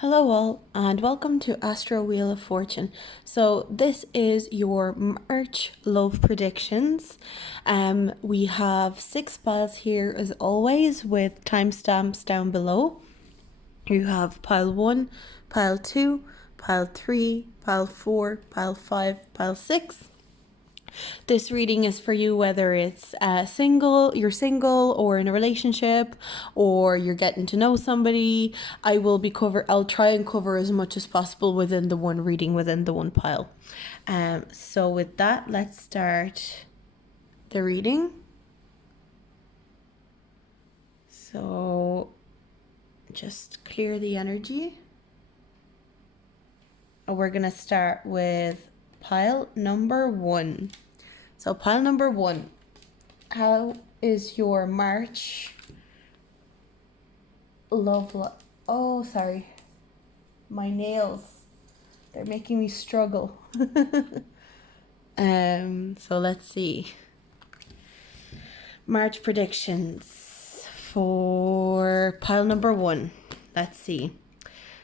Hello all and welcome to Astro Wheel of Fortune. So this is your March love predictions. We have 6 piles here as always with timestamps down below. You have pile 1, pile 2, pile 3, pile 4, pile 5, pile 6. This reading is for you whether it's you're single or in a relationship or you're getting to know somebody. I'll try and cover as much as possible within the one reading within the one pile. So with that, let's start the reading. So just clear the energy. And we're going to start with pile number 1. So pile number 1, how is your March love life? Oh, sorry. My nails, they're making me struggle. So let's see. March predictions for pile number 1. Let's see.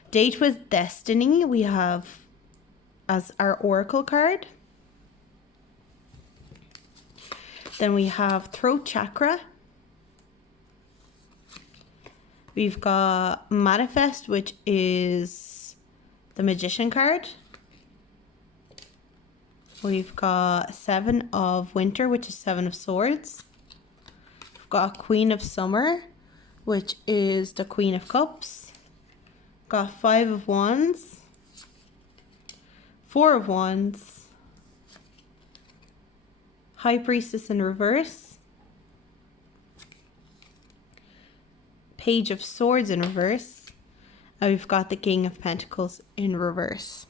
Date with Destiny, we have as our oracle card. Then we have throat chakra. We've got manifest, which is the magician card. We've got 7 of winter, which is 7 of swords. We've got queen of summer, which is the queen of cups. Got 5 of wands, 4 of wands, high priestess in reverse, page of swords in reverse, and we've got the king of pentacles in reverse.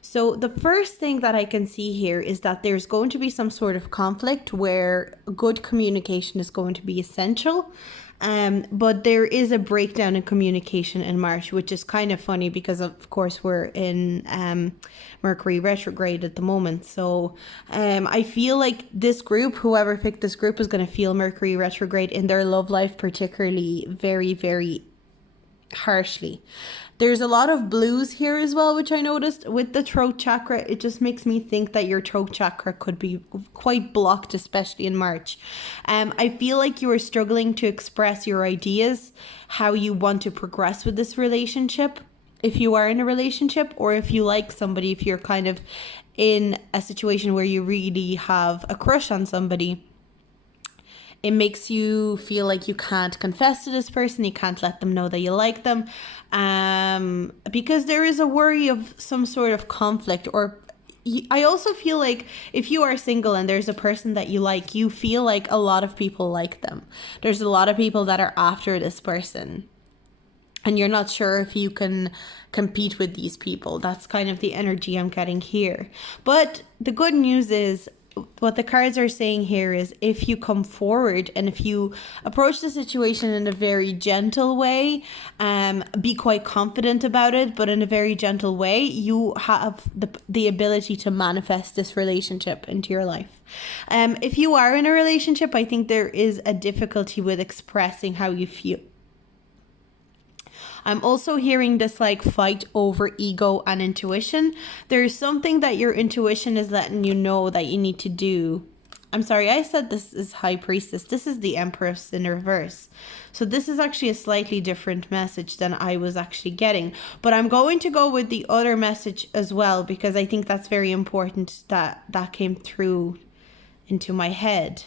So the first thing that I can see here is that there's going to be some sort of conflict where good communication is going to be essential. But there is a breakdown in communication in March, which is kind of funny because of course we're in Mercury retrograde at the moment. So I feel like this group, whoever picked this group, is going to feel Mercury retrograde in their love life particularly very, very harshly. There's a lot of blues here as well, which I noticed with the throat chakra. It just makes me think that your throat chakra could be quite blocked, especially in March. I feel like you are struggling to express your ideas, how you want to progress with this relationship. If you are in a relationship, or if you like somebody, if you're kind of in a situation where you really have a crush on somebody, it makes you feel like you can't confess to this person. You can't let them know that you like them, because there is a worry of some sort of conflict. Or I also feel like if you are single and there's a person that you like, you feel like a lot of people like them. There's a lot of people that are after this person, and you're not sure if you can compete with these people. That's kind of the energy I'm getting here. But the good news is, what the cards are saying here is, if you come forward and if you approach the situation in a very gentle way, be quite confident about it, but in a very gentle way, you have the ability to manifest this relationship into your life. If you are in a relationship, I think there is a difficulty with expressing how you feel. I'm also hearing this like fight over ego and intuition. There's something that your intuition is letting you know that you need to do. I'm sorry, I said this is high priestess. This is the empress in reverse. So this is actually a slightly different message than I was actually getting. But I'm going to go with the other message as well, because I think that's very important that came through into my head.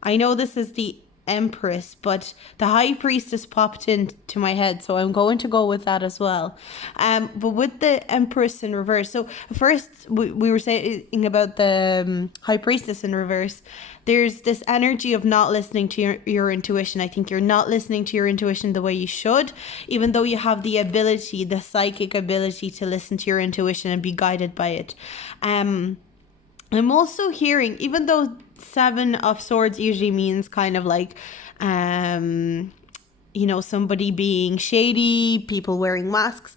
I know this is the empress, but the high priestess popped into my head, so I'm going to go with that as well. But with the empress in reverse, so first we were saying about the high priestess in reverse, there's this energy of not listening to your intuition. I think you're not listening to your intuition the way you should, even though you have the ability, the psychic ability to listen to your intuition and be guided by it. I'm also hearing, even though 7 of swords usually means kind of like you know, somebody being shady, people wearing masks.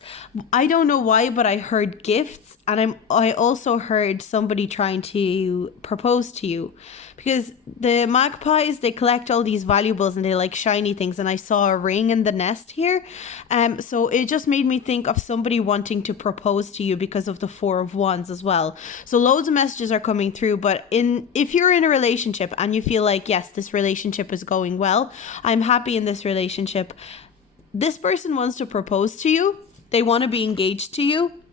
I don't know why, but I heard gifts, and I also heard somebody trying to propose to you, because the magpies, they collect all these valuables and they like shiny things, and I saw a ring in the nest here. So it just made me think of somebody wanting to propose to you because of the Four of Wands as well. So loads of messages are coming through, but if you're in a relationship and you feel like, yes, this relationship is going well, I'm happy in this relationship, this person wants to propose to you, they want to be engaged to you,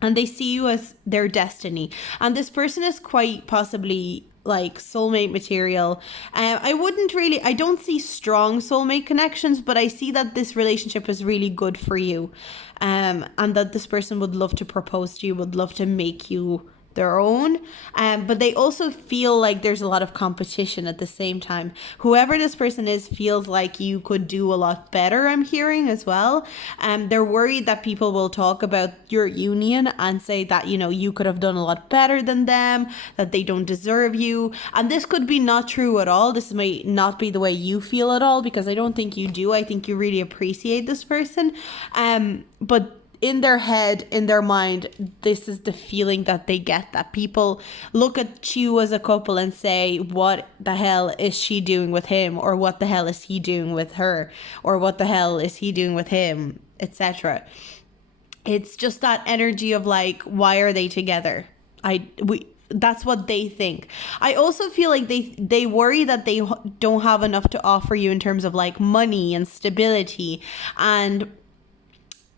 and they see you as their destiny. And this person is quite possibly like soulmate material. I don't see strong soulmate connections, but I see that this relationship is really good for you. And that this person would love to propose to you, would love to make you their own. But they also feel like there's a lot of competition at the same time. Whoever this person is feels like you could do a lot better, I'm hearing as well. They're worried that people will talk about your union and say that, you know, you could have done a lot better than them, that they don't deserve you. And this could be not true at all. This may not be the way you feel at all, because I don't think you do. I think you really appreciate this person. But in their head, in their mind, this is the feeling that they get, that people look at you as a couple and say, what the hell is she doing with him, or what the hell is he doing with her, or what the hell is he doing with him, etc. It's just that energy of like, why are they together? That's what they think. I also feel like they worry that they don't have enough to offer you in terms of like money and stability, and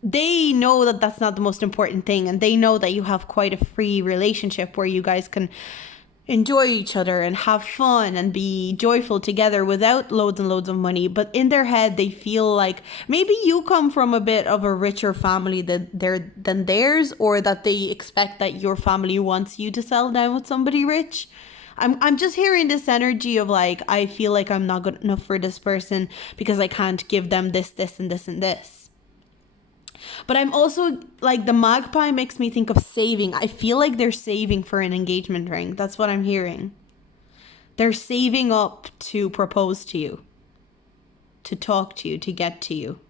they know that that's not the most important thing, and they know that you have quite a free relationship where you guys can enjoy each other and have fun and be joyful together without loads and loads of money. But in their head, they feel like maybe you come from a bit of a richer family than theirs, or that they expect that your family wants you to settle down with somebody rich. I'm just hearing this energy of like, I feel like I'm not good enough for this person because I can't give them this, this, and this, and this. But I'm also like, the magpie makes me think of saving. I feel like they're saving for an engagement ring. That's what I'm hearing. They're saving up to propose to you, to talk to you, to get to you.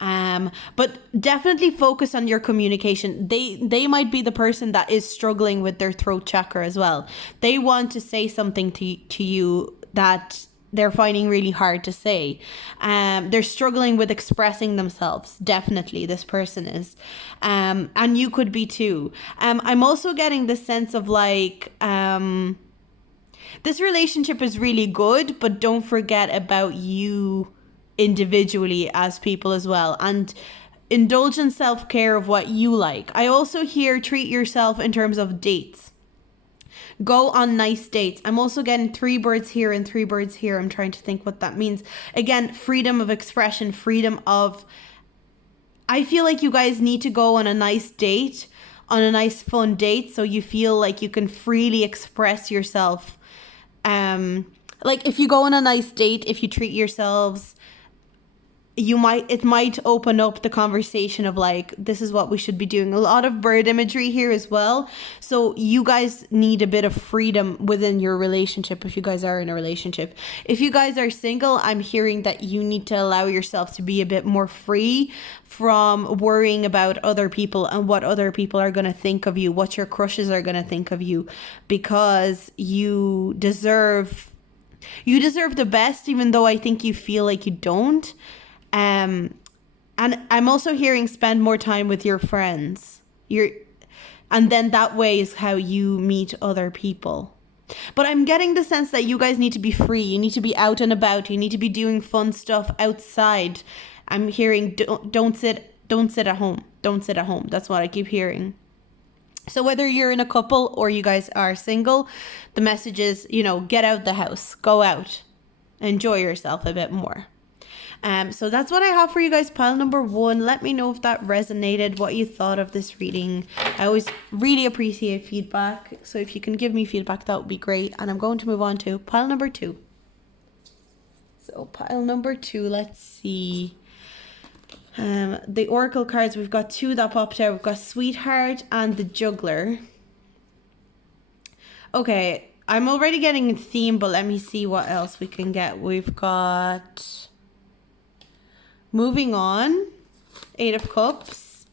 But definitely focus on your communication. They might be the person that is struggling with their throat chakra as well. They want to say something to you that they're finding really hard to say. They're struggling with expressing themselves. Definitely, this person is. And you could be too. I'm also getting the sense of like, this relationship is really good, but don't forget about you individually as people as well. And indulge in self-care of what you like. I also hear treat yourself in terms of dates. Go on nice dates. I'm also getting 3 birds here and 3 birds here. I'm trying to think what that means. Again, freedom of expression, freedom of... I feel like you guys need to go on a nice date, on a nice fun date, so you feel like you can freely express yourself. Like if you go on a nice date, if you treat yourselves, it might open up the conversation of like, this is what we should be doing. A lot of bird imagery here as well. So you guys need a bit of freedom within your relationship if you guys are in a relationship. If you guys are single, I'm hearing that you need to allow yourself to be a bit more free from worrying about other people and what other people are going to think of you, what your crushes are going to think of you, because you deserve the best, even though I think you feel like you don't. And I'm also hearing spend more time with your friends. And then that way is how you meet other people. But I'm getting the sense that you guys need to be free. You need to be out and about. You need to be doing fun stuff outside. I'm hearing don't sit at home. Don't sit at home. That's what I keep hearing. So whether you're in a couple or you guys are single, the message is, get out the house, go out, enjoy yourself a bit more. So that's what I have for you guys, pile number 1. Let me know if that resonated, what you thought of this reading. I always really appreciate feedback. So if you can give me feedback, that would be great. And I'm going to move on to pile number 2. So pile number 2, let's see. The oracle cards, we've got 2 that popped out. We've got Sweetheart and the Juggler. Okay, I'm already getting a theme, but let me see what else we can get. We've got moving on, 8 of Cups,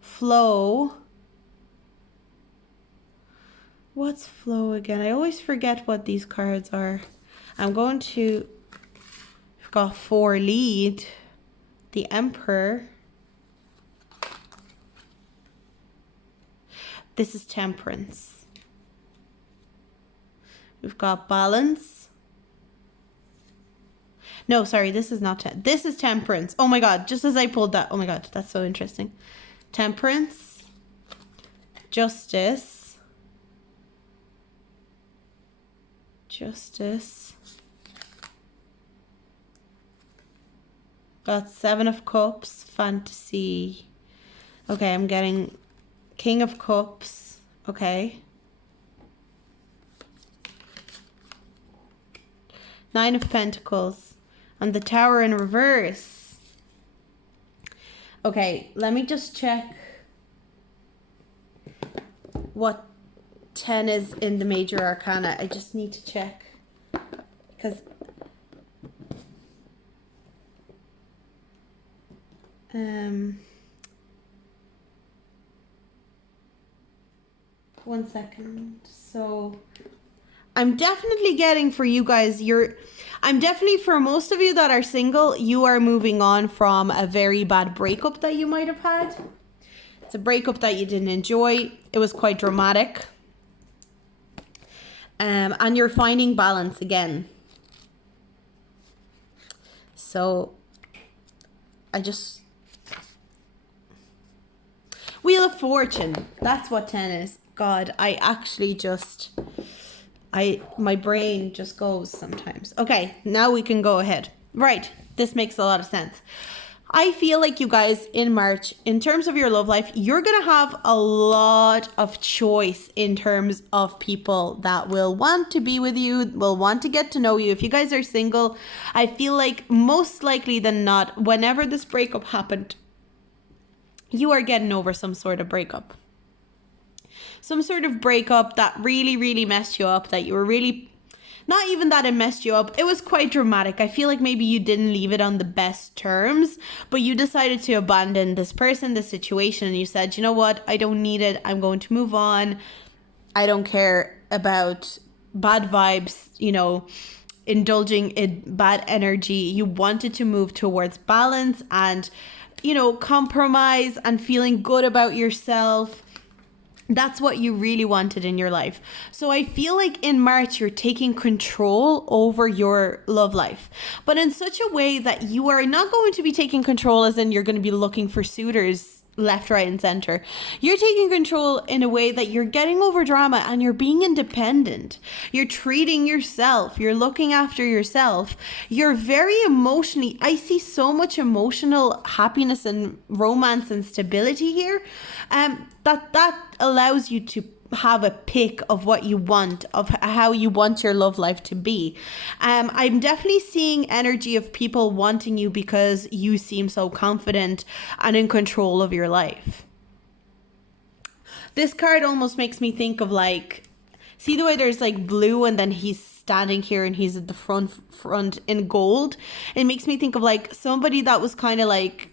flow. What's flow again? I always forget what these cards are. I'm going to, we've got 4 lead, the Emperor. This is temperance. We've got balance. No, sorry, this is not, this is temperance. Oh my God, just as I pulled that. Oh my God, that's so interesting. Temperance, justice, got 7 of Cups, fantasy. Okay, I'm getting King of Cups. Okay. 9 of Pentacles. And the Tower in reverse. Okay, let me just check what 10 is in the Major Arcana. I just need to check. Because... one second. So... I'm definitely getting for you guys, I'm definitely, for most of you that are single, you are moving on from a very bad breakup that you might have had. It's a breakup that you didn't enjoy. It was quite dramatic. And you're finding balance again. So, Wheel of Fortune. That's what 10 is. God, I actually just... my brain just goes sometimes. Okay, now we can go ahead. Right, this makes a lot of sense. I feel like you guys in March, in terms of your love life, you're going to have a lot of choice in terms of people that will want to be with you, will want to get to know you. If you guys are single, I feel like most likely than not, whenever this breakup happened, you are getting over some sort of breakup. Some sort of breakup that really, really messed you up, that you were really, not even that it messed you up, it was quite dramatic. I feel like maybe you didn't leave it on the best terms, but you decided to abandon this person, this situation, and you said, you know what, I don't need it, I'm going to move on. I don't care about bad vibes, you know, indulging in bad energy. You wanted to move towards balance and, you know, compromise and feeling good about yourself. That's what you really wanted in your life. So I feel like in March, you're taking control over your love life, but in such a way that you are not going to be taking control as in you're going to be looking for suitors left, right, and center. You're taking control in a way that you're getting over drama and you're being independent. You're treating yourself. You're looking after yourself. You're very emotionally, I see so much emotional happiness and romance and stability here. That allows you to have a pick of what you want, of how you want your love life to be. I'm definitely seeing energy of people wanting you because you seem so confident and in control of your life. This card almost makes me think of like, see the way there's like blue and then he's standing here and he's at the front in gold. It makes me think of like somebody that was kind of like,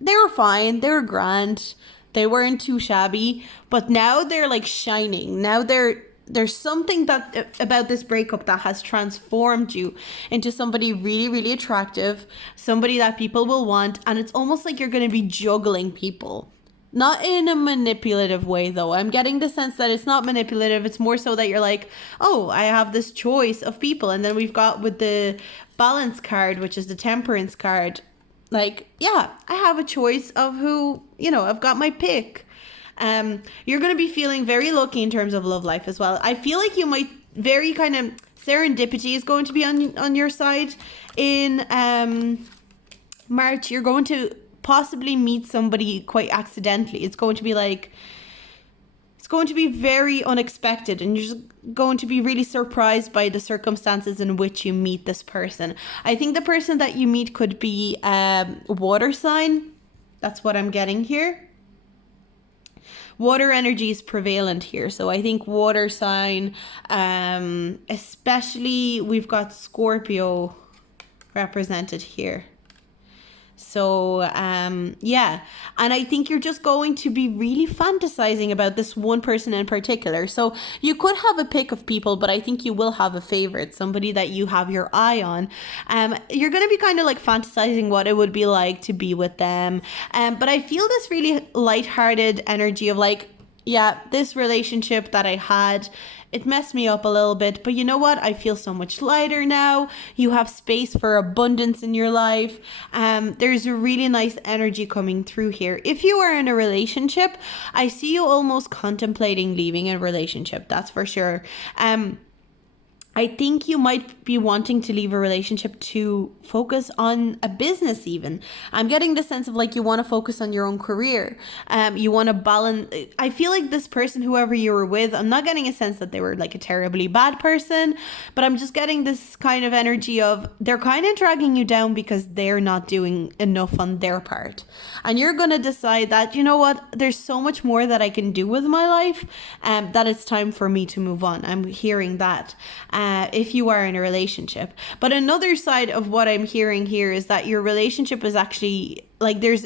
they were fine, they were grand, they weren't too shabby, but now they're like shining. Now there's something that about this breakup that has transformed you into somebody really, really attractive, somebody that people will want, and it's almost like you're going to be juggling people. Not in a manipulative way, though. I'm getting the sense that it's not manipulative. It's more so that you're like, oh, I have this choice of people. And then we've got with the balance card, which is the temperance card, like, yeah, I have a choice of who, you know, I've got my pick. You're going to be feeling very lucky in terms of love life as well. I feel like you might very kind of serendipity is going to be on your side in March. You're going to possibly meet somebody quite accidentally. It's going to be like, it's going to be very unexpected and you're just going to be really surprised by the circumstances in which you meet this person. I think the person that you meet could be water sign. That's what I'm getting here. water energy is prevalent here. So I think water sign, especially we've got Scorpio represented here. So, yeah. And I think you're just going to be really fantasizing about this one person in particular. So you could have a pick of people, but I think you will have a favorite, somebody that you have your eye on. You're going to be kind of like fantasizing what it would be like to be with them. But I feel this really lighthearted energy of like, yeah, this relationship that I had, it messed me up a little bit, but you know what? I feel so much lighter now. You have space for abundance in your life. There's a really nice energy coming through here. If you are in a relationship, I see you almost contemplating leaving a relationship. That's for sure. I think you might be wanting to leave a relationship to focus on a business even. I'm getting the sense of like you want to focus on your own career. You want to balance. I feel like this person, whoever you were with, I'm not getting a sense that they were like a terribly bad person, but I'm just getting this kind of energy of they're kind of dragging you down because they're not doing enough on their part. And you're going to decide that, you know what, there's so much more that I can do with my life, that it's time for me to move on. I'm hearing that. If you are in a relationship. But another side of what I'm hearing here is that your relationship is actually like there's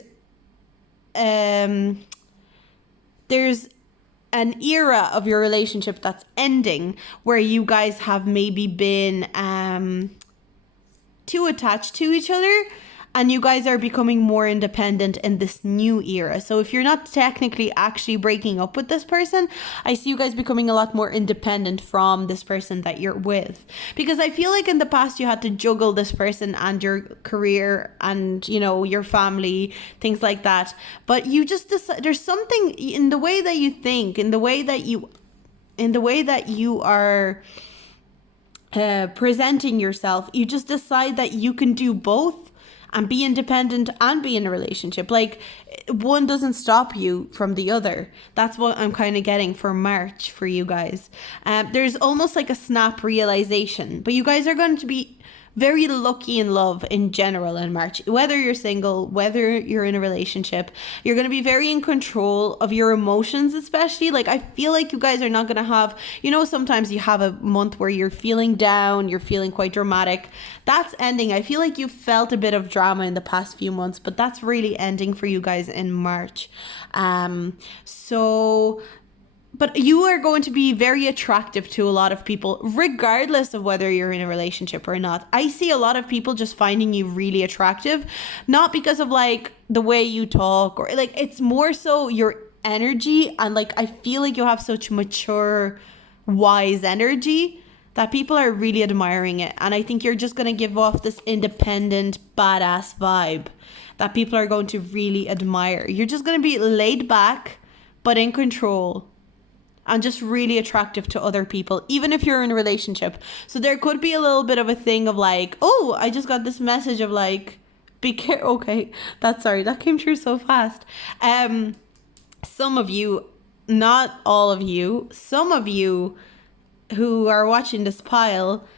an era of your relationship that's ending where you guys have maybe been too attached to each other, and you guys are becoming more independent in this new era. So if you're not technically actually breaking up with this person, I see you guys becoming a lot more independent from this person that you're with. Because I feel like in the past you had to juggle this person and your career and, you know, your family, things like that. But you just decide, there's something in the way that you think, in the way that you are presenting yourself, you just decide that you can do both and be independent and be in a relationship. Like, one doesn't stop you from the other. That's what I'm kind of getting for March for you guys. There's almost like a snap realization, but you guys are going to be very lucky in love in general in March. Whether you're single, whether you're in a relationship, you're going to be very in control of your emotions, especially. Like, I feel like you guys are not going to have, you know, sometimes you have a month where you're feeling down, you're feeling quite dramatic. That's ending. I feel like you felt a bit of drama in the past few months, but that's really ending for you guys in March. But you are going to be very attractive to a lot of people, regardless of whether you're in a relationship or not. I see a lot of people just finding you really attractive, not because of like the way you talk or like, it's more so your energy. And like, I feel like you have such mature, wise energy that people are really admiring it. And I think you're just going to give off this independent, badass vibe that people are going to really admire. You're just going to be laid back, but in control. And just really attractive to other people, even if you're in a relationship. So there could be a little bit of a thing of like, oh, I just got this message of like, be careful. Okay, that came through so fast. Some of you, not all of you, some of you who are watching this pile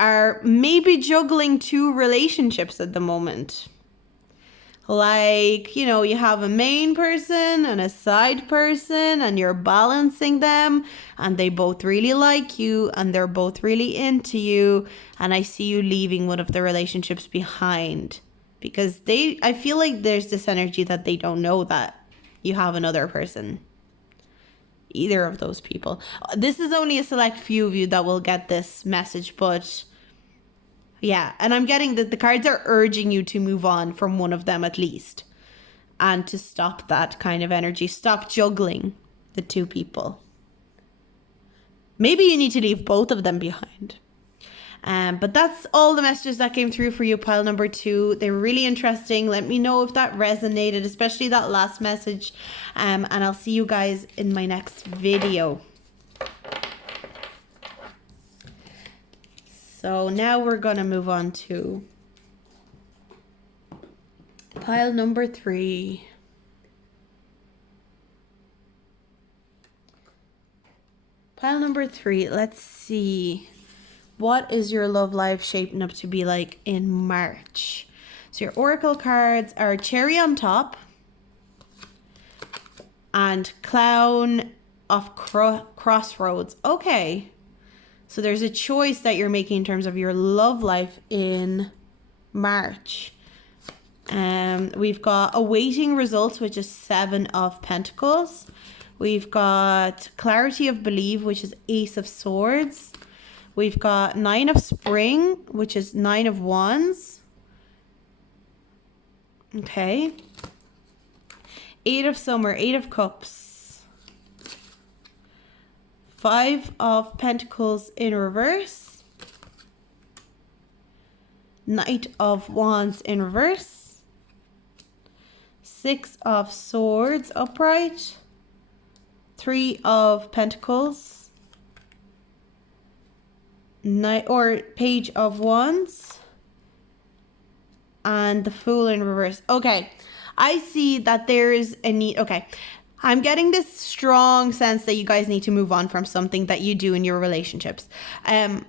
are maybe juggling 2 relationships at the moment. Like, you know, you have a main person and a side person and you're balancing them and they both really like you and they're both really into you. And I see you leaving one of the relationships behind because I feel like there's this energy that they don't know that you have another person. Either of those people. This is only a select few of you that will get this message, but yeah, and I'm getting that the cards are urging you to move on from one of them at least. And to stop that kind of energy. Stop juggling the 2 people. Maybe you need to leave both of them behind. But that's all the messages that came through for you, pile number 2. They're really interesting. Let me know if that resonated, especially that last message. And I'll see you guys in my next video. So now we're going to move on to pile number 3. Pile number 3, let's see. What is your love life shaping up to be like in March? So your oracle cards are Cherry on Top and Clown of Crossroads. Okay. So there's a choice that you're making in terms of your love life in March. We've got awaiting results, which is 7 of Pentacles. We've got clarity of belief, which is Ace of Swords. We've got 9 of Spring, which is 9 of Wands. Okay. 8 of Summer, 8 of Cups. 5 of Pentacles in reverse. Knight of Wands in reverse. 6 of Swords upright. 3 of Pentacles. Page of Wands. And the Fool in reverse. Okay. I see that there is a need. Okay. I'm getting this strong sense that you guys need to move on from something that you do in your relationships. I'm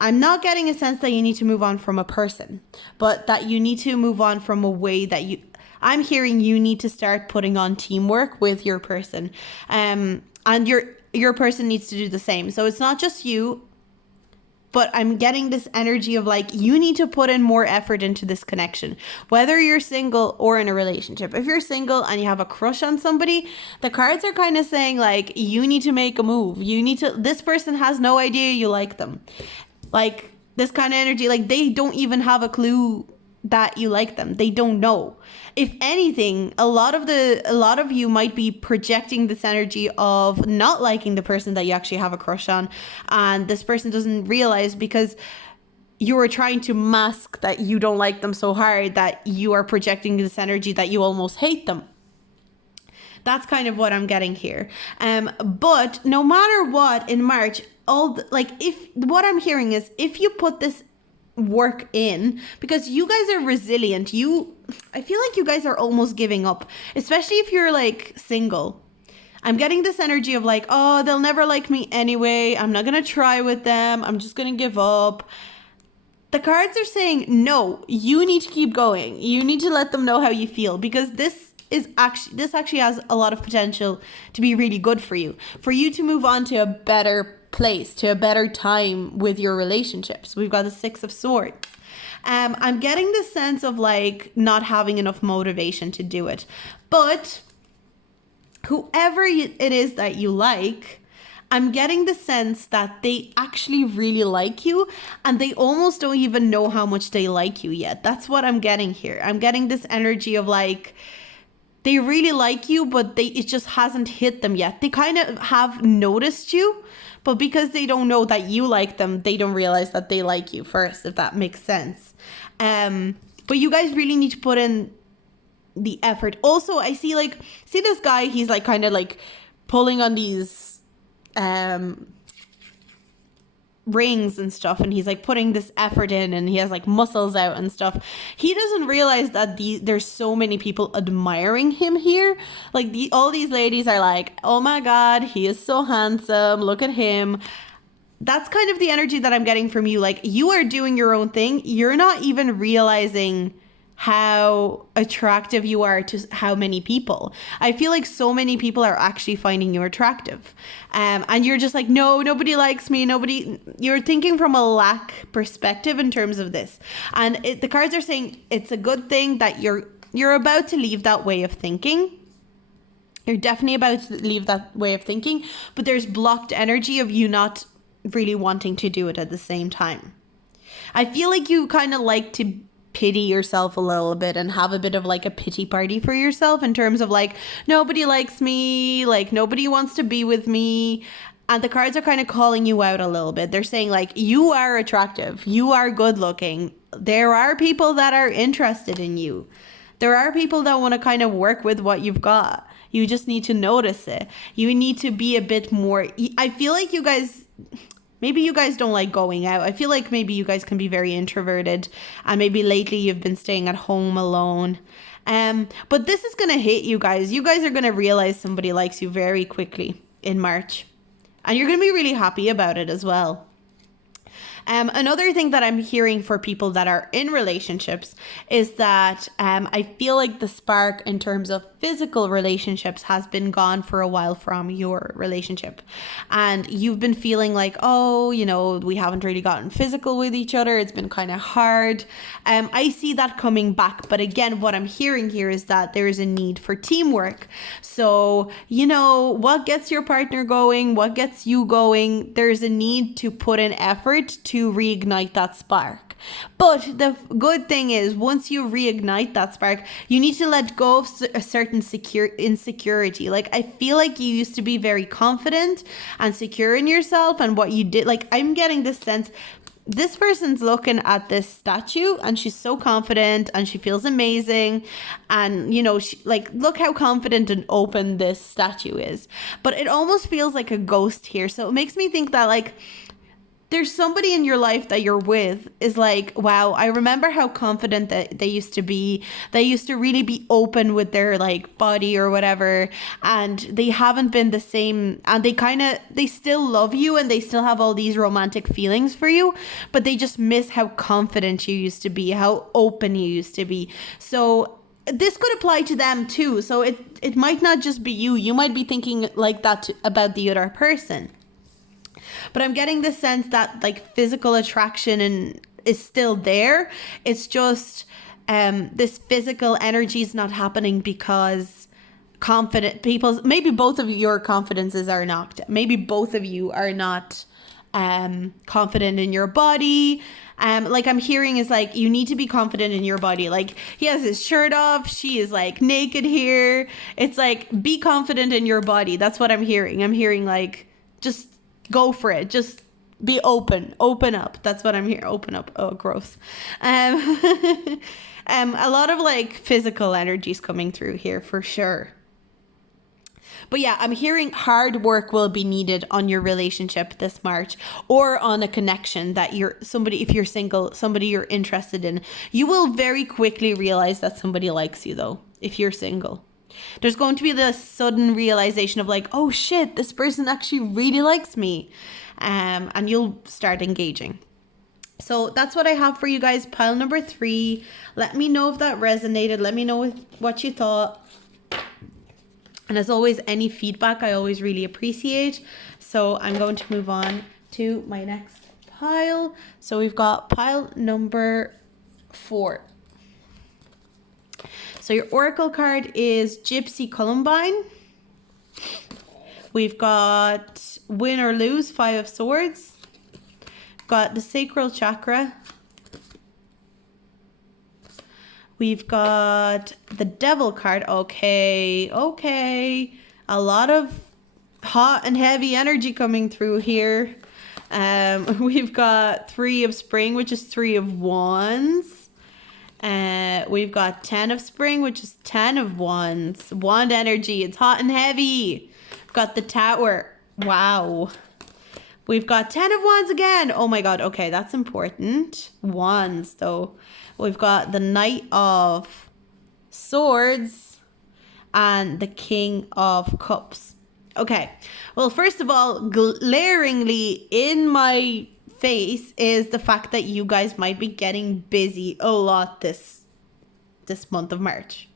not getting a sense that you need to move on from a person, but that you need to move on from a way that I'm hearing you need to start putting on teamwork with your person. And your person needs to do the same. So it's not just you, but I'm getting this energy of like, you need to put in more effort into this connection, whether you're single or in a relationship. If you're single and you have a crush on somebody, the cards are kind of saying like, you need to make a move. This person has no idea you like them. Like this kind of energy, like they don't even have a clue that you like them. They don't know. If anything, a lot of you might be projecting this energy of not liking the person that you actually have a crush on, and this person doesn't realize because you are trying to mask that you don't like them so hard that you are projecting this energy that you almost hate them. That's kind of what I'm getting here. But no matter what, in March, what I'm hearing is if you put this work in, because you guys are resilient, I feel like you guys are almost giving up, especially if you're like single. I'm getting this energy of like, oh, they'll never like me anyway. I'm not gonna try with them. I'm just gonna give up. The cards are saying, no, you need to keep going. You need to let them know how you feel, because this actually has a lot of potential to be really good for you to move on to a better place, to a better time with your relationships. We've got the 6 of Swords. I'm getting the sense of like not having enough motivation to do it, but whoever it is that you like, I'm getting the sense that they actually really like you and they almost don't even know how much they like you yet. That's what I'm getting here. I'm getting this energy of like, they really like you, but it just hasn't hit them yet. They kind of have noticed you, but because they don't know that you like them, they don't realize that they like you first, if that makes sense. But you guys really need to put in the effort. Also, I see this guy, he's like kind of like pulling on these rings and stuff, and he's like putting this effort in, and he has like muscles out and stuff. He doesn't realize that there's so many people admiring him here. Like all these ladies are like, oh my god, he is so handsome, look at him. That's kind of the energy that I'm getting from you. Like, you are doing your own thing. You're not even realizing how attractive you are to how many people. I feel like so many people are actually finding you attractive. And you're just like, no, nobody likes me. You're thinking from a lack perspective in terms of this. And the cards are saying it's a good thing that you're about to leave that way of thinking. You're definitely about to leave that way of thinking, but there's blocked energy of you not really wanting to do it at the same time. I feel like you kind of like to pity yourself a little bit and have a bit of like a pity party for yourself in terms of like, nobody likes me, like nobody wants to be with me. And the cards are kind of calling you out a little bit. They're saying like, you are attractive, you are good looking, there are people that are interested in you, there are people that want to kind of work with what you've got. You just need to notice it. You need to be a bit more, I feel like maybe you guys don't like going out. I feel like maybe you guys can be very introverted, and maybe lately you've been staying at home alone. But this is going to hit you guys. You guys are going to realize somebody likes you very quickly in March, and you're going to be really happy about it as well. Another thing that I'm hearing for people that are in relationships is that I feel like the spark in terms of physical relationships has been gone for a while from your relationship. And you've been feeling like, oh, we haven't really gotten physical with each other. It's been kind of hard. I see that coming back. But again, what I'm hearing here is that there is a need for teamwork. So, what gets your partner going? What gets you going? There's a need to put in effort to reignite that spark. But the good thing is, once you reignite that spark, you need to let go of a certain insecurity. Like, I feel like you used to be very confident and secure in yourself and what you did. Like, I'm getting this sense this person's looking at this statue and she's so confident and she feels amazing. And, look how confident and open this statue is. But it almost feels like a ghost here. So it makes me think that, there's somebody in your life that you're with is like, wow, I remember how confident that they used to be. They used to really be open with their body or whatever. And they haven't been the same. And they still love you and they still have all these romantic feelings for you. But they just miss how confident you used to be, how open you used to be. So this could apply to them too. So it might not just be you. You might be thinking like that about the other person. But I'm getting the sense that physical attraction is still there. It's just this physical energy is not happening because maybe both of your confidences are knocked. Maybe both of you are not confident in your body. I'm hearing is you need to be confident in your body. He has his shirt off. She is naked here. It's be confident in your body. That's what I'm hearing. I'm hearing just go for it. Just be open up. That's what I'm hearing. Open up. Oh, gross. A lot of physical energies coming through here for sure. But yeah, I'm hearing hard work will be needed on your relationship this March, or on a connection that if you're single, somebody you're interested in. You will very quickly realize that somebody likes you though, if you're single. There's going to be this sudden realization of oh shit, this person actually really likes me. And you'll start engaging. So that's what I have for you guys. Pile number 3. Let me know if that resonated. Let me know what you thought. And as always, any feedback I always really appreciate. So I'm going to move on to my next pile. So we've got pile number 4. So your oracle card is Gypsy Columbine. We've got Win or Lose, 5 of Swords. Got the Sacral Chakra. We've got the Devil card. Okay. A lot of hot and heavy energy coming through here. We've got 3 of Spring, which is 3 of Wands. We've got 10 of Spring, which is 10 of Wands. Wand energy. It's hot and heavy. We've got the Tower. Wow. We've got 10 of Wands again. Oh my God. Okay, that's important. Wands, though. We've got the Knight of Swords and the King of Cups. Okay. Well, first of all, glaringly in my face is the fact that you guys might be getting busy a lot this month of March.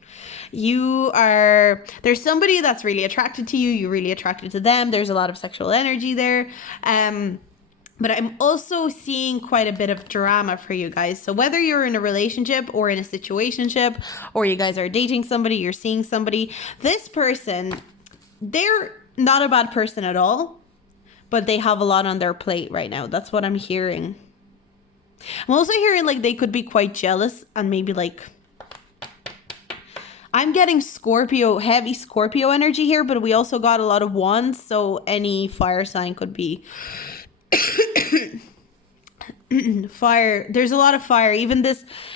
There's somebody that's really attracted to you. You're really attracted to them. There's a lot of sexual energy there. But I'm also seeing quite a bit of drama for you guys. So whether you're in a relationship or in a situationship, or you guys are dating somebody, you're seeing somebody, this person, they're not a bad person at all, but they have a lot on their plate right now. That's what I'm hearing. I'm also hearing they could be quite jealous and maybe I'm getting heavy Scorpio energy here, but we also got a lot of Wands, so any fire sign could be fire. There's a lot of fire. Even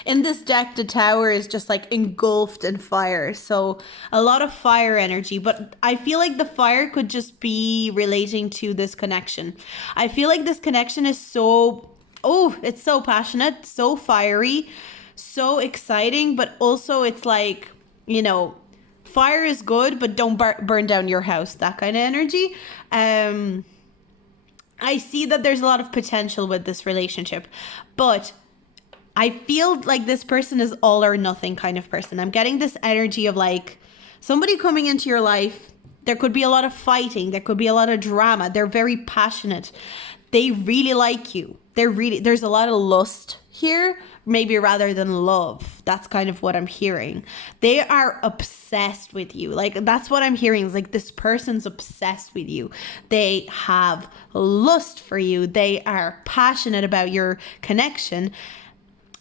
in this deck, the Tower is just engulfed in fire. So a lot of fire energy, but I feel like the fire could just be relating to this connection. I feel like this connection is it's so passionate, so fiery, so exciting, but also it's fire is good, but don't burn down your house, that kind of energy. I see that there's a lot of potential with this relationship, but I feel like this person is all or nothing kind of person. I'm getting this energy of like somebody coming into your life. There could be a lot of fighting. There could be a lot of drama. They're very passionate. They really like you. There's a lot of lust here, maybe rather than love. That's kind of what I'm hearing. They are obsessed with you. Like, that's what I'm hearing. Is like this person's obsessed with you. They have lust for you. They are passionate about your connection.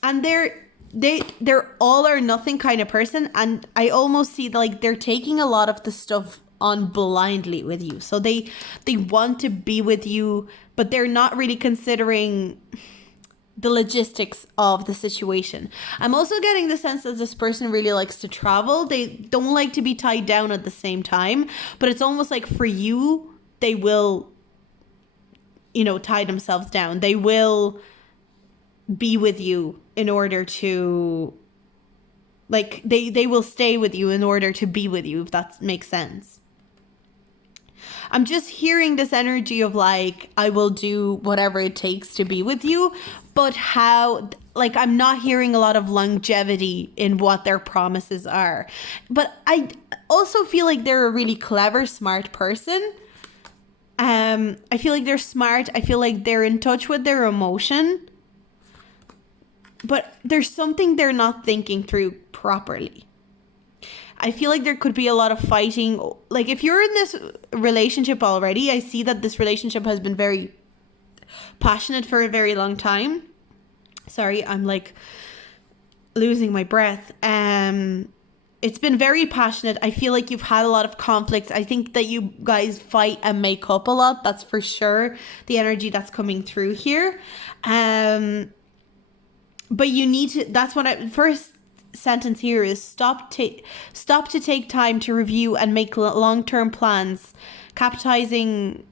And they're all or nothing kind of person. And I almost see like they're taking a lot of the stuff on blindly with you. So they want to be with you, but they're not really considering the logistics of the situation. I'm also getting the sense that this person really likes to travel. They don't like to be tied down at the same time, but it's almost like for you, they will, tie themselves down. They will be with you in order to, like, they will stay with you in order to be with you, if that makes sense. I'm just hearing this energy of like, I will do whatever it takes to be with you, but how, like, I'm not hearing a lot of longevity in what their promises are. But I also feel like they're a really clever, smart person. I feel like they're smart. I feel like they're in touch with their emotion. But there's something they're not thinking through properly. I feel like there could be a lot of fighting. Like, if you're in this relationship already, I see that this relationship has been very passionate for a very long time. Sorry, I'm like losing my breath. It's been very passionate. I feel like you've had a lot of conflicts. I think that you guys fight and make up a lot. That's for sure the energy that's coming through here. But you need to, that's what first sentence here is stop to take time to review and make long-term plans, capitalizing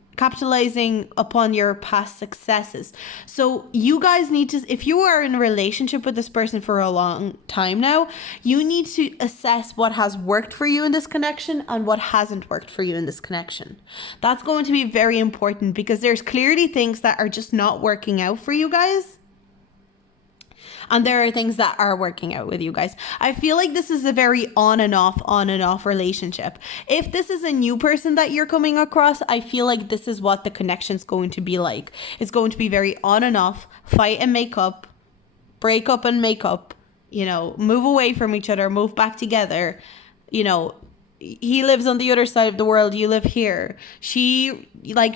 upon your past successes. So you guys need to, if you are in a relationship with this person for a long time now, you need to assess what has worked for you in this connection and what hasn't worked for you in this connection. That's going to be very important because there's clearly things that are just not working out for you guys. And there are things that are working out with you guys. I feel like this is a very on and off relationship. If this is a new person that you're coming across, I feel like this is what the connection's going to be like. It's going to be very on and off, fight and make up, break up and make up, move away from each other, move back together. He lives on the other side of the world, you live here. She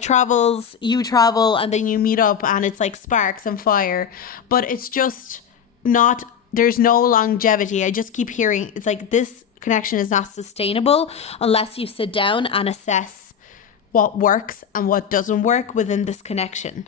travels, you travel, and then you meet up and it's like sparks and fire. But it's just not, there's no longevity. I just keep hearing it's like this connection is not sustainable unless you sit down and assess what works and what doesn't work within this connection.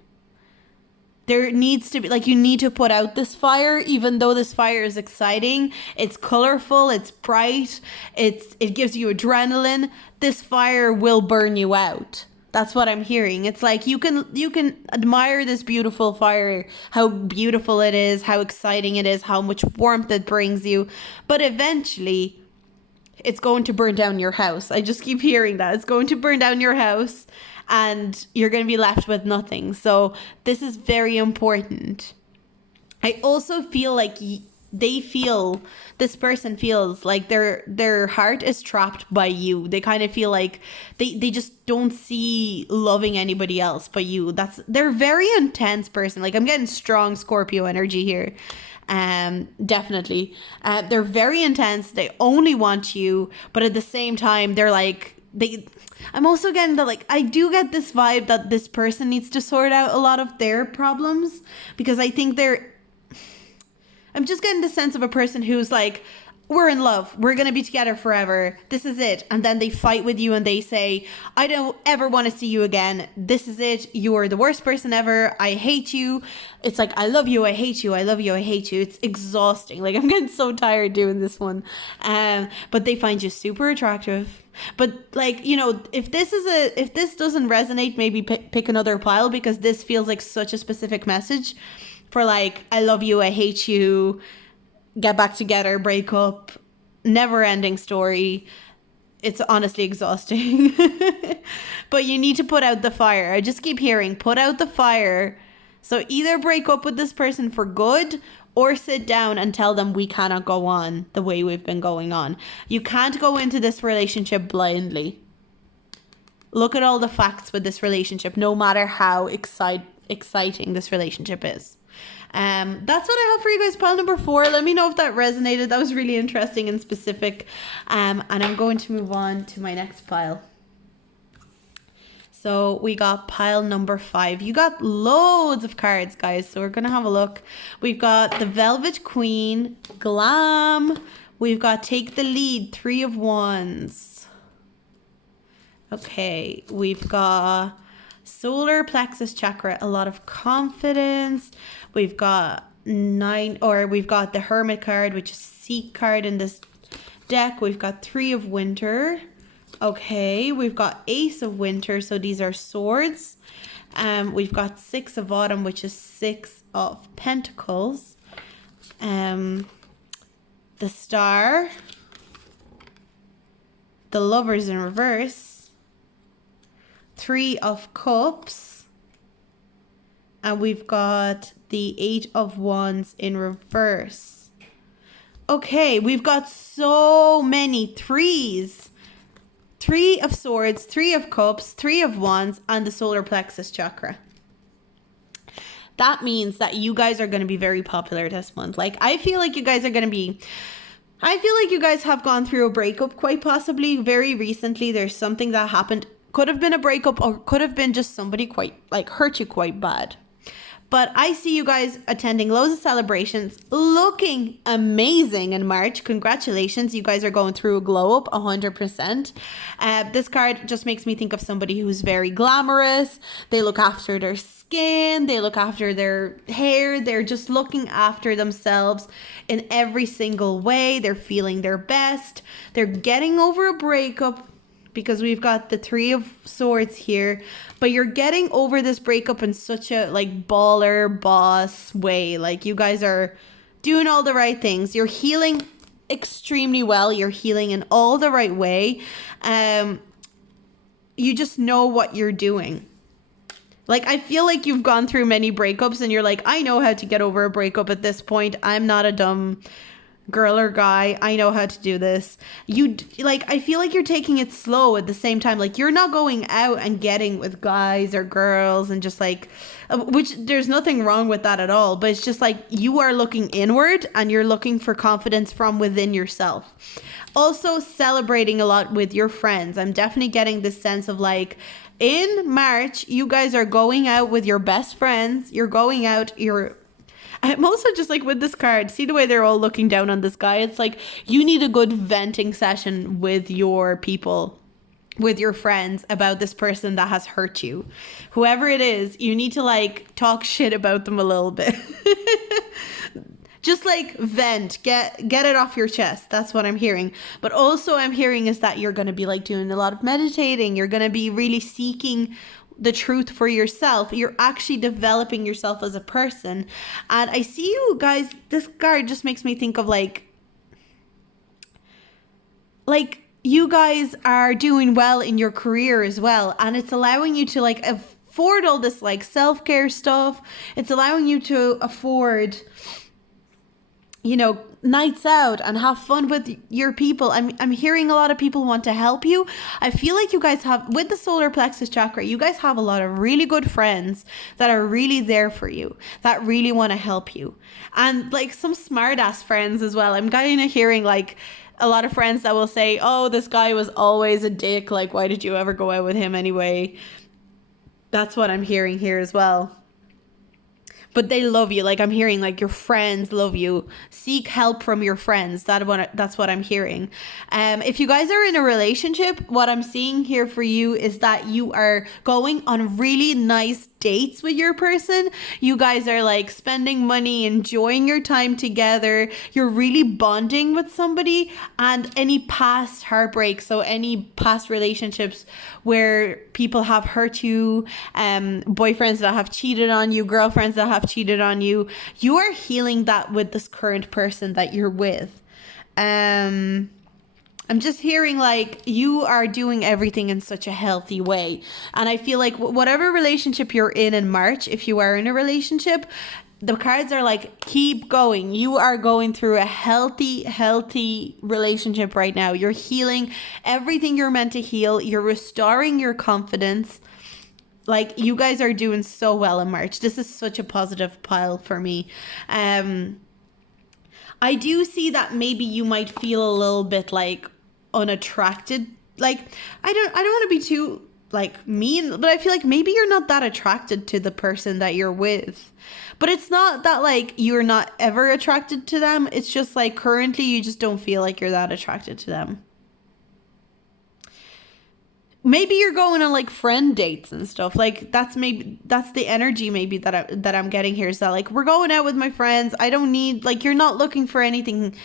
There needs to be, you need to put out this fire, even though this fire is exciting. It's colorful, it's bright, it gives you adrenaline. This fire will burn you out. That's what I'm hearing. It's like you can admire this beautiful fire, how beautiful it is, how exciting it is, how much warmth it brings you. But eventually, it's going to burn down your house. I just keep hearing that. It's going to burn down your house and you're going to be left with nothing. So this is very important. I also feel like this person feels like their heart is trapped by you. They kind of feel like they just don't see loving anybody else but you. They're a very intense person. Like, I'm getting strong Scorpio energy here. Definitely. They're very intense. They only want you, but at the same time, they're like, I'm also getting that, I do get this vibe that this person needs to sort out a lot of their problems, because I think I'm just getting the sense of a person who's like, we're in love, we're going to be together forever, this is it. And then they fight with you and they say, I don't ever want to see you again. This is it. You're the worst person ever. I hate you. It's like, I love you, I hate you, I love you, I hate you. It's exhausting. I'm getting so tired doing this one. But they find you super attractive. But if this doesn't resonate, maybe pick another pile, because this feels like such a specific message for I love you, I hate you, get back together, break up, never ending story. it's honestly exhausting. But you need to put out the fire. I just keep hearing, put out the fire. So either break up with this person for good or sit down and tell them we cannot go on the way we've been going on. You can't go into this relationship blindly. Look at all the facts with this relationship, no matter how exciting this relationship is. That's what I have for you guys. Pile number 4. Let me know if that resonated. That was really interesting and specific. And I'm going to move on to my next pile. So we got pile number 5. You got loads of cards, guys. So we're going to have a look. We've got the Velvet Queen, Glam. We've got Take the Lead, 3 of Wands. Okay, we've got Solar Plexus Chakra, a lot of confidence. We've got the Hermit card, which is Seek card in this deck. We've got 3 of Winter. Okay, we've got Ace of Winter, so these are swords. We've got 6 of Autumn, which is 6 of Pentacles. The Star. The Lovers in reverse. 3 of Cups. And we've got the 8 of Wands in reverse. Okay, we've got so many 3s. 3 of Swords, 3 of Cups, 3 of Wands, and the Solar Plexus Chakra. That means that you guys are going to be very popular this month. Like, I feel like you guys have gone through a breakup quite possibly very recently. There's something that happened. Could have been a breakup or could have been just somebody hurt you quite bad. But I see you guys attending loads of celebrations, looking amazing in March. Congratulations. You guys are going through a glow up 100%. This card just makes me think of somebody who's very glamorous. They look after their skin. They look after their hair. They're just looking after themselves in every single way. They're feeling their best. They're getting over a breakup, because we've got the 3 of Swords here, but you're getting over this breakup in such a baller boss way. Like, you guys are doing all the right things. You're healing extremely well. You're healing in all the right way. You just know what you're doing. Like, I feel like you've gone through many breakups and you're like, I know how to get over a breakup at this point. I'm not a dumb girl or guy. I know how to do this. I feel like you're taking it slow at the same time. Like, you're not going out and getting with guys or girls and just which there's nothing wrong with that at all, but it's just you are looking inward and you're looking for confidence from within yourself. Also celebrating a lot with your friends. I'm definitely getting this sense of in March, you guys are going out with your best friends. You're going out, I'm also just with this card, see the way they're all looking down on this guy? It's you need a good venting session with your people, with your friends about this person that has hurt you. Whoever it is, you need to talk shit about them a little bit. Just vent, get it off your chest. That's what I'm hearing. But also I'm hearing is that you're going to be doing a lot of meditating. You're going to be really seeking the truth for yourself. You're actually developing yourself as a person. And I see you guys, this card just makes me think of you guys are doing well in your career as well, and it's allowing you to afford all this self-care stuff. It's allowing you to afford nights out and have fun with your people. I'm hearing a lot of people want to help you. I feel like you guys have, with the solar plexus chakra, you guys have a lot of really good friends that are really there for you, that really want to help you. And some smart ass friends as well. I'm kind of hearing a lot of friends that will say, oh, this guy was always a dick. Why did you ever go out with him anyway? That's what I'm hearing here as well. But they love you. I'm hearing your friends love you. Seek help from your friends. That's what I'm hearing. If you guys are in a relationship, what I'm seeing here for you is that you are going on really nice dates with your person. You guys are spending money, enjoying your time together. You're really bonding with somebody. And any past heartbreak, so any past relationships where people have hurt you, boyfriends that have cheated on you, girlfriends that have cheated on you, you are healing that with this current person that you're with. I'm just hearing like you are doing everything in such a healthy way. And I feel like whatever relationship you're in March, if you are in a relationship, the cards are like, keep going. You are going through a healthy relationship right now. You're healing everything you're meant to heal. You're restoring your confidence. Like, you guys are doing so well in March. This is such a positive pile for me. I do see that maybe you might feel a little bit like unattracted. Like, I don't want to be too like mean, but I feel like maybe you're not that attracted to the person that you're with. But it's not that like you're not ever attracted to them. It's just like currently you just don't feel like you're that attracted to them. Maybe you're going on like friend dates and stuff. Like that's the energy maybe that I'm getting here, is that like we're going out with my friends. I don't need, like, you're not looking for anything.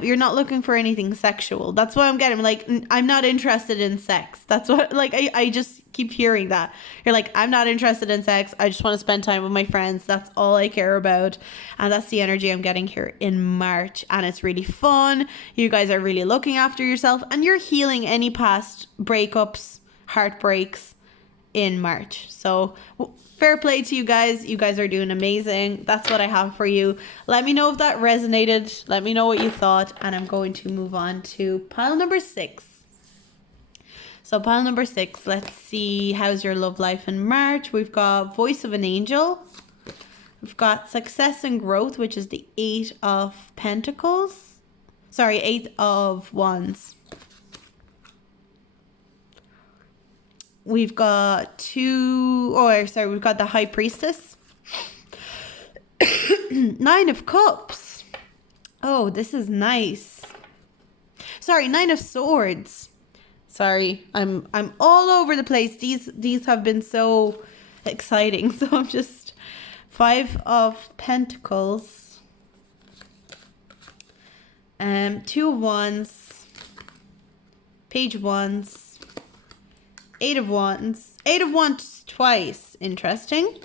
You're not looking for anything sexual. That's what I'm getting. Like, I'm not interested in sex. That's what, like, I just keep hearing that. You're like, I'm not interested in sex. I just want to spend time with my friends. That's all I care about. And that's the energy I'm getting here in March. And it's really fun. You guys are really looking after yourself, and you're healing any past breakups, heartbreaks in March. So fair play to you guys. You guys are doing amazing. That's what I have for you. Let me know if that resonated. Let me know what you thought. And I'm going to move on to pile number 6. So pile number 6, let's see, how's your love life in March? We've got Voice of an Angel. We've got Success and Growth, which is the 8 of Pentacles. Sorry, 8 of Wands. We've got we've got the High Priestess. 9 of Cups. Oh, this is nice. Sorry, 9 of Swords. Sorry, I'm all over the place. These have been so exciting. So I'm just 5 of Pentacles. 2 of Wands. Page of Wands. 8 of Wands. 8 of Wands twice. Interesting.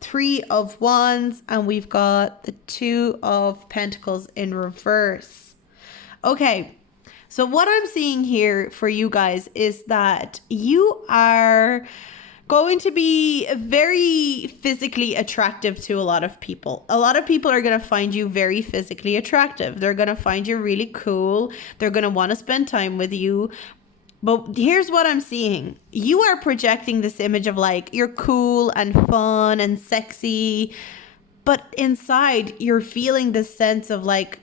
3 of Wands. And we've got the 2 of Pentacles in reverse. Okay. So what I'm seeing here for you guys is that you are going to be very physically attractive to a lot of people. A lot of people are going to find you very physically attractive. They're going to find you really cool. They're going to want to spend time with you. But here's what I'm seeing. You are projecting this image of like, you're cool and fun and sexy. But inside, you're feeling this sense of like,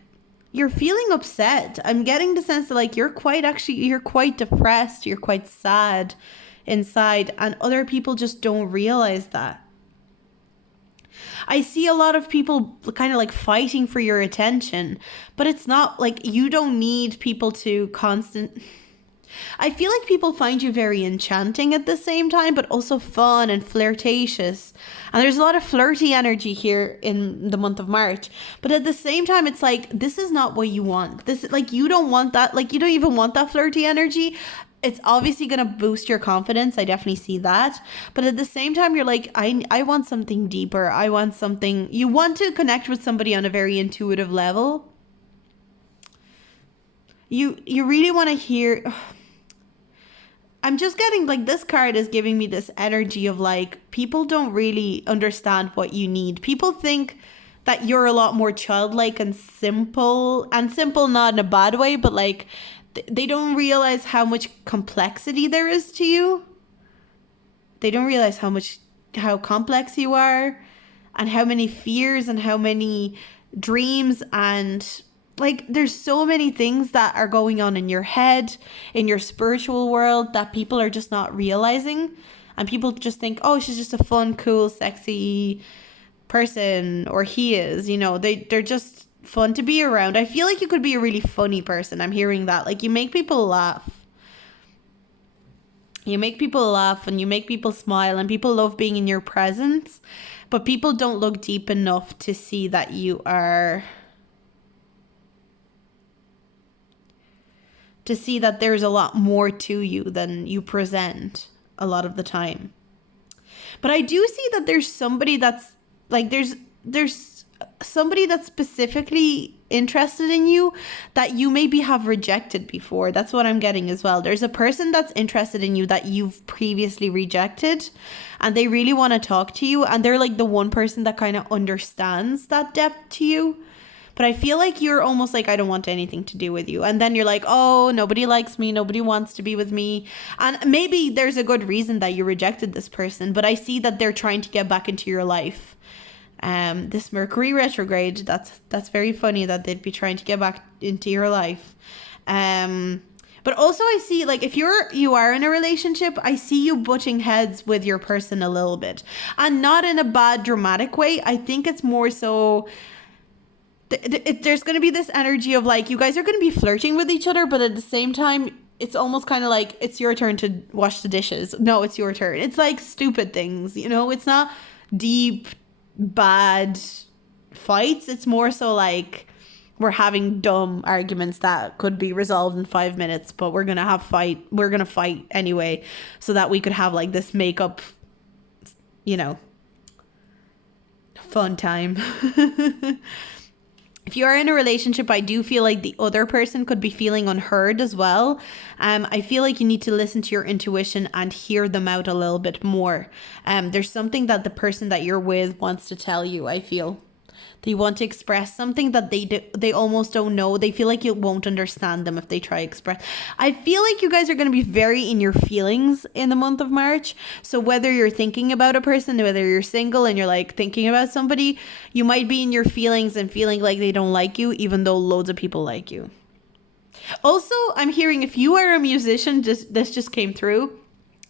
you're feeling upset. I'm getting the sense that like you're quite depressed. You're quite sad inside. And other people just don't realize that. I see a lot of people kind of like fighting for your attention. But it's not like, you don't need people to I feel like people find you very enchanting at the same time, but also fun and flirtatious. And there's a lot of flirty energy here in the month of March. But at the same time, it's like, this is not what you want. This, like, you don't want that. Like, you don't even want that flirty energy. It's obviously going to boost your confidence. I definitely see that. But at the same time, you're like, I want something deeper. I want something. You want to connect with somebody on a very intuitive level. You really want to hear... I'm just getting like, this card is giving me this energy of like, people don't really understand what you need. People think that you're a lot more childlike and simple not in a bad way, but like they don't realize how much complexity there is to you. They don't realize how complex you are, and how many fears and how many dreams, and like, there's so many things that are going on in your head, in your spiritual world, that people are just not realizing. And people just think, oh, she's just a fun, cool, sexy person, or he is, you know, they're just fun to be around. I feel like you could be a really funny person. I'm hearing that. Like, you make people laugh. You make people laugh and you make people smile, and people love being in your presence. But people don't look deep enough to see that you are... to see that there's a lot more to you than you present a lot of the time. But I do see that there's somebody that's like, there's somebody that specifically interested in you that you maybe have rejected before. That's what I'm getting as well. There's a person that's interested in you that you've previously rejected, and they really want to talk to you, and they're like the one person that kind of understands that depth to you. But I feel like you're almost like, I don't want anything to do with you. And then you're like, oh, nobody likes me. Nobody wants to be with me. And maybe there's a good reason that you rejected this person. But I see that they're trying to get back into your life. This Mercury retrograde, that's very funny that they'd be trying to get back into your life. But also I see, like, if you are in a relationship, I see you butting heads with your person a little bit. And not in a bad, dramatic way. I think it's more so... there's going to be this energy of like, you guys are going to be flirting with each other, but at the same time, it's almost kind of like, it's your turn to wash the dishes. No, it's your turn. It's like stupid things, you know? It's not deep, bad fights. It's more so like, we're having dumb arguments that could be resolved in 5 minutes, but we're going to fight anyway, so that we could have like this makeup, you know, fun time. If you are in a relationship, I do feel like the other person could be feeling unheard as well. I feel like you need to listen to your intuition and hear them out a little bit more. There's something that the person that you're with wants to tell you, I feel. They want to express something that they almost don't know. They feel like you won't understand them if they try to express. I feel like you guys are going to be very in your feelings in the month of March. So whether you're thinking about a person, whether you're single and you're like thinking about somebody, you might be in your feelings and feeling like they don't like you, even though loads of people like you. Also, I'm hearing if you are a musician, this just came through.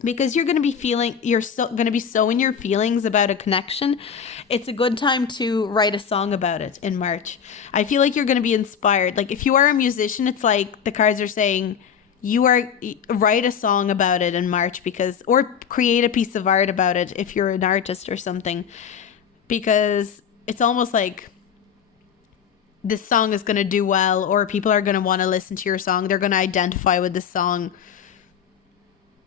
Because you're going to be going to be so in your feelings about a connection. It's a good time to write a song about it in March. I feel like you're going to be inspired. Like if you are a musician, it's like the cards are saying write a song about it in March, or create a piece of art about it if you're an artist or something. Because it's almost like this song is going to do well, or people are going to want to listen to your song. They're going to identify with the song.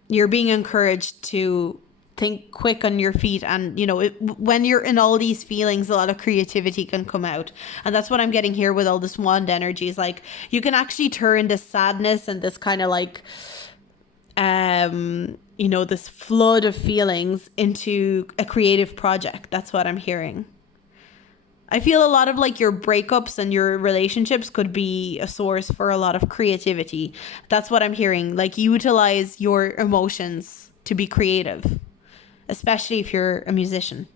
You're being encouraged to think quick on your feet, and you know, when you're in all these feelings, a lot of creativity can come out, and that's what I'm getting here with all this wand energy. Is like you can actually turn this sadness and this kind of like you know, this flood of feelings into a creative project. That's what I'm hearing. I feel a lot of like your breakups and your relationships could be a source for a lot of creativity. That's what I'm hearing. Like utilize your emotions to be creative, especially if you're a musician.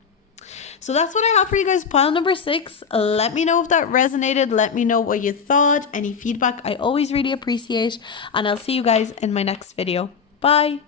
So that's what I have for you guys. Pile number 6. Let me know if that resonated. Let me know what you thought. Any feedback I always really appreciate. And I'll see you guys in my next video. Bye.